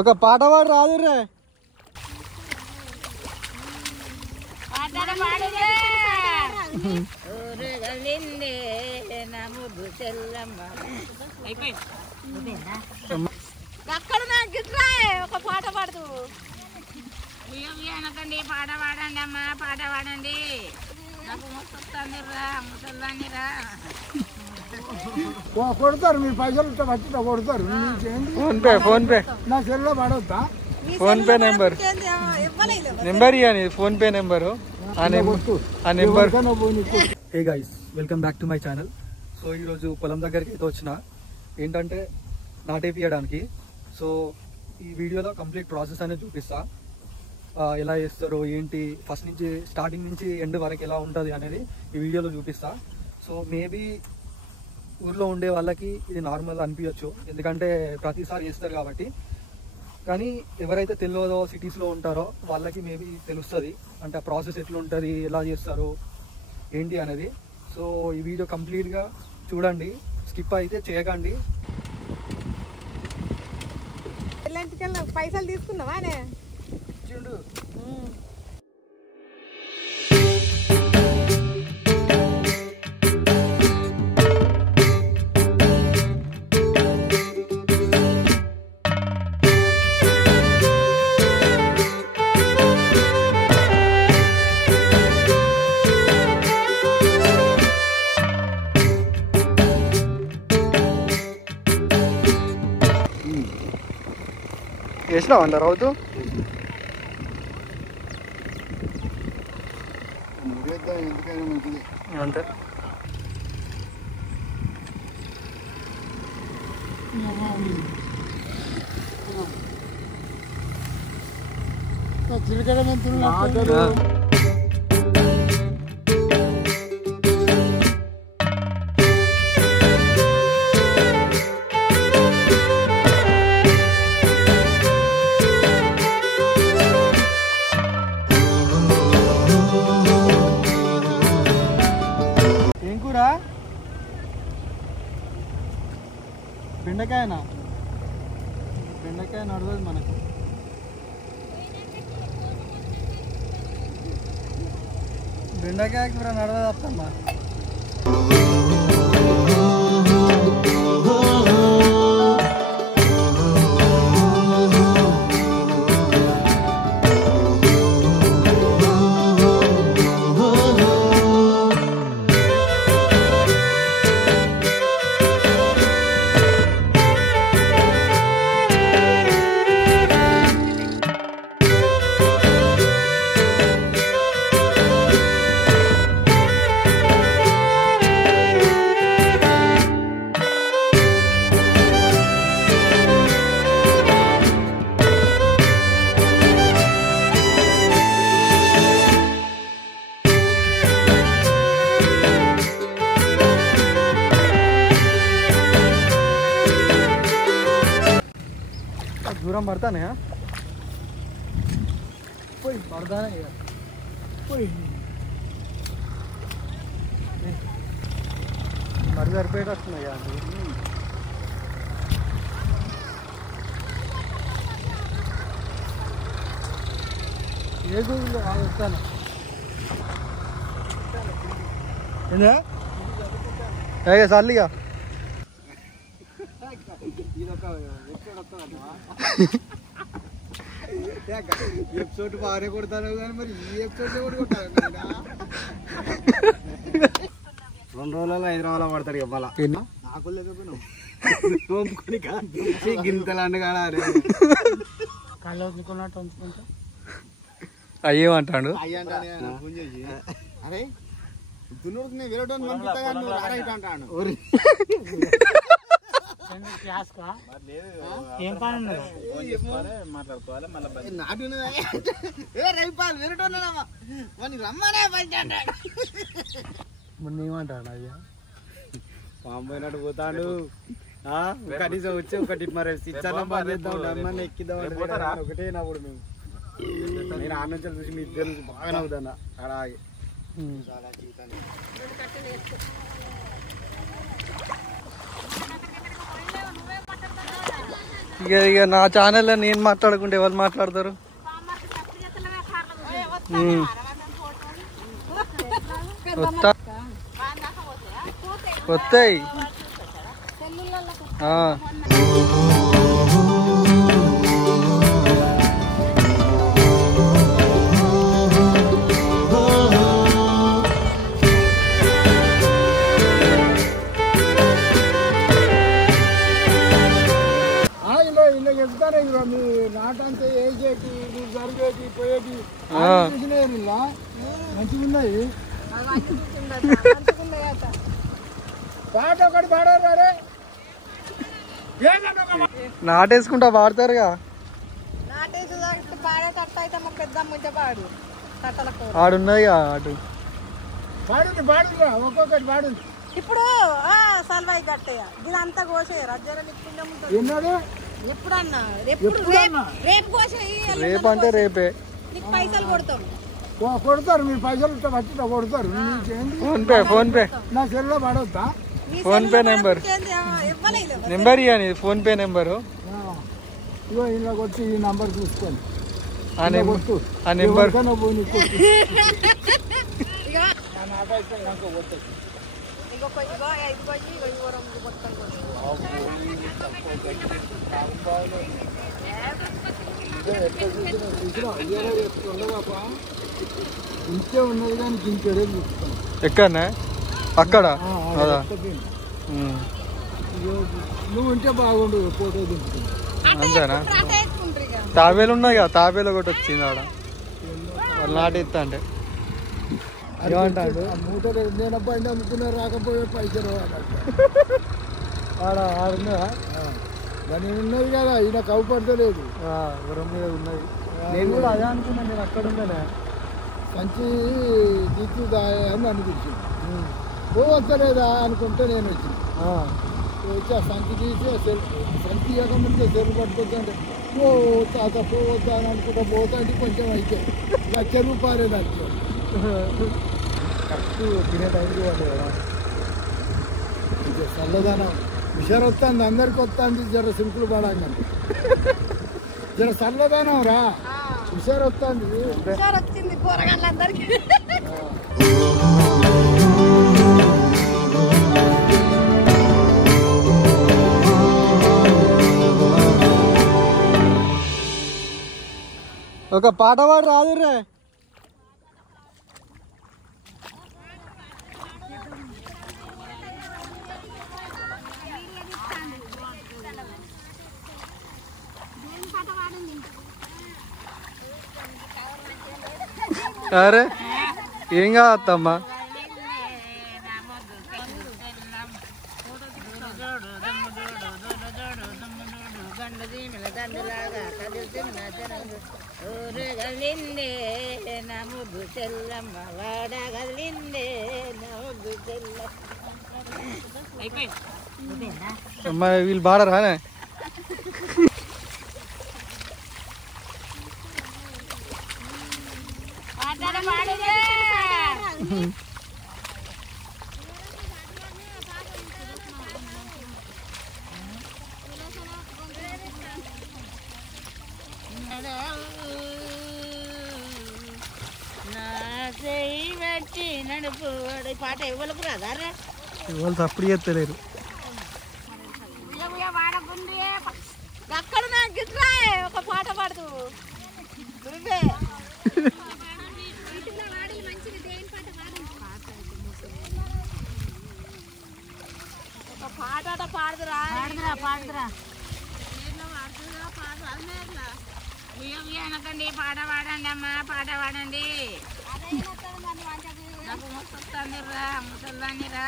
ఒక పాట పాడు రాదు రే. ఒక పాట పాడదు. అనకండి, పాట పాడండి అమ్మా, పాట పాడండి. నాకు ముసొస్తాంది రా, ముసల్దాన్ని రా. కొడతారు మీరు పైసలు వచ్చి కొడతారు. ఫోన్ పే నా సెల్లో పడవద్దా? ఫోన్ పే నెంబర్ ఇవ్వని, ఫోన్ పే నెంబరు ఆ number. Hey guys, welcome back to my channel. So ఈరోజు పొలం దగ్గరికి అయితే వచ్చిన, ఏంటంటే నాటేపియడానికి. సో ఈ వీడియోలో కంప్లీట్ ప్రాసెస్ అనేది చూపిస్తా, ఎలా చేస్తారో ఏంటి, ఫస్ట్ నుంచి స్టార్టింగ్ నుంచి ఎండ్ వరకు ఎలా ఉంటుంది అనేది ఈ వీడియోలో చూపిస్తా. సో మేబీ ఊర్లో ఉండే వాళ్ళకి ఇది నార్మల్ అనిపించచ్చు, ఎందుకంటే ప్రతిసారి చేస్తారు కాబట్టి. కానీ ఎవరైతే తెలియదో సిటీస్లో ఉంటారో వాళ్ళకి మేబీ తెలుస్తుంది, అంటే ఆ ప్రాసెస్ ఎట్లా ఉంటుంది, ఎలా చేస్తారు ఏంటి అనేది. సో ఈ వీడియో కంప్లీట్గా చూడండి, స్కిప్ అయితే చేయకండి. పైసలు తీసుకున్నావా? వేసినావు అంటారు అవుతూ అంతే. చిలకడ మెంతులు బెండకాయనా? బెండకాయ నడవదు మనకు. బెండకాయ కూర నడవదు అత్తమ్మా. దూరం పడతానే పోయి పడతానే పోయి మరి సరిపోయేటట్టున్నాయి. ఏ గూగుల్లో వస్తాను ఏందా సార్లిగా ఎపిసోడ్ బాగానే కొడతాను కానీ మరి ఈ ఎపిసోడ్ కూడా కొట్టాను. 2 రోజులలో 5 రోజుల పడతాడు ఇవ్వాల నాకు లేకపోయినా గింతలు కాడ కళ్ళు వంచుకున్నట్టు వంచుకుంటా అయ్యేమంటాడు. ఫోన్ చేసి అరే దున్నుడికి నేను వేరే పంపిస్తా కానీ నువ్వు రారైట్ అంటాను. ఏం పని మాట్లాడుకోవాలి నాటు రైపాలు వేరేటోళ్ళమ్మా రమ్మనే బయట అంటాడు. మొన్న ఏమంటాడు అయ్యా పాము పోయినట్టు పోతాడు. కనీసం వచ్చి ఒకటి మరి రమ్మని ఎక్కిద్దాం ఒకటే నవ్వుడు. మేము నేను ఆ నుంచి చూసి మీ ఇద్దరు బాగా నవ్వుతాను అలాగే. ఇక నా ఛానల్లో నేను మాట్లాడుకుంటే ఎవరు మాట్లాడతారు? వస్తాయి. చెప్తాను మీ నాటంతా వేసేటి జరిగేటి పోయేటి మంచిగా ఉన్నాయి. పాట ఒకటి పాడారు. నాటేసుకుంటా పాడతారుగా. ఆడున్నది అటు పాడుంది ఒక్కొక్కటి పాడుంది. ఇప్పుడు సల్వాయి కట్టయ్య ఇదంతా కోసేయ ఎన్నడు ఎప్పుడన్నా రేపు కోసేయి. రేపు అంటే రేపే నీకు పైసలు కొడతాం. కొడతారు మీరు పైసలు పట్టిన కొడతారు. ఫోన్ పే నా సెల్లో పడవద్దా? ఫోన్ పే నెంబర్ ఇవ్వని ఫోన్ పే నెంబరు. ఇగో ఇలా కొట్టి ఈ నంబర్ చూసుకోండి. ఆ నెంబర్ ఇంకే ఉన్నది కానీ ఇంకేడే చూస్తాను. ఎక్కడనే అక్కడ నువ్వు ఉంటే బాగుండు. ఫోటో దింపుతుంది అంతేనా? తాబేలు ఉన్నాయి కదా, తాబేలు ఒకటి వచ్చింది ఆడ. వాళ్ళు నాటిస్తా అంటే ఏమంటాడు? మూట నేను బండి అమ్ముకున్నా రాకపోయే పైసలు ఆడున్నా దాని ఉన్నది కదా. ఈయన కవు పడతలేదు. గురం మీద ఉన్నది. నేను కూడా అదే అనుకున్నాను. నేను అక్కడ ఉందనే సంచి దిద్దుదా అని అనిపించింది. వస్తలేదా అనుకుంటే నేను వచ్చింది. వచ్చి ఆ సంచి తీసి సంచి ఇవ్వకముందే చెరువు పట్టుకొద్దంటే తాత పోవద్దా అని అనుకుంటా పోతా అంటే కొంచెం అయితే చెరువు పారేదానికి కరెక్ట్ తినే టైంకి పోతుంది కదా. చల్లదనం హుషారు వస్తుంది. అందరికి వస్తుంది. జర సింపుల్ పడాలి. జర చల్లదనం రా హుషారు వస్తుంది. వచ్చింది కూరగాయలందరికీ. ఒక పాట పాడు రాదు రే. అరే ఏం కాదమ్మా. అమ్మా వీళ్ళు పాడరా? నడుపు పాట ఇవ్వలకు రాదా? ఇవాళ తప్పుడు చేస్తలేరు. అక్కడ నాకు గిట్రా ఒక పాట పాడుతూ ఒక పాట పాడుదురా పాడుదురా అనకండి. పాట పాడండి అమ్మా, పాట పాడండి. నాకు ముసొస్తుంది రా, ముసల్దాన్ని రా.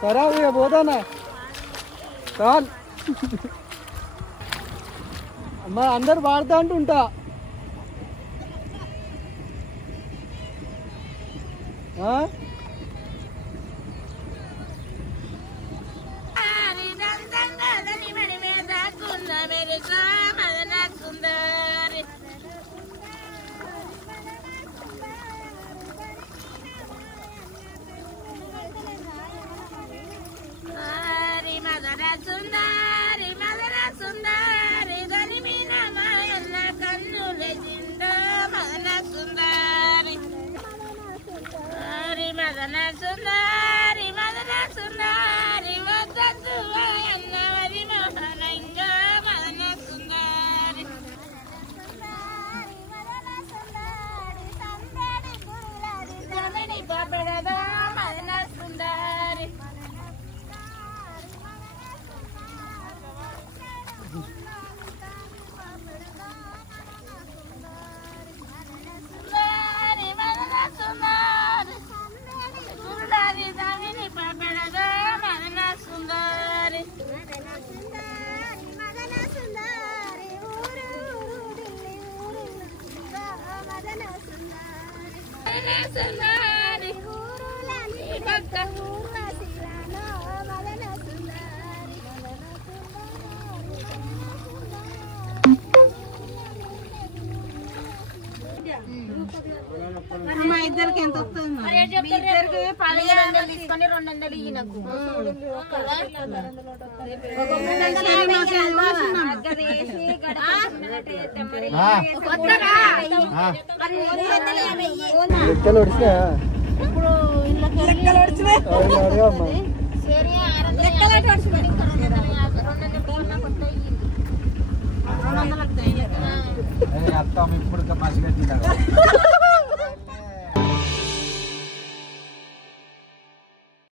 ఖరాబ్ ఇక పోతానా చాలు అమ్మా అందరు వాడతా అంటుంటా సుందరి మదన సుందరి దని మీన మాయన్న కన్నులే జింద మదన సుందరి హరి మదన సుందరి వద్దసు అన్న వరి మోహనంగ మదన సుందరి పడద మదన సుందరి మా ఇద్దరికి ఎంత వస్తుంది ఇద్దరికి 1500 తీసుకొని 200 ఇయ్యి నాకు లెక్కలు వచ్చినా ఇప్పుడు లెక్కలు వచ్చినాయి అత్తాం ఇప్పుడు మంచిగా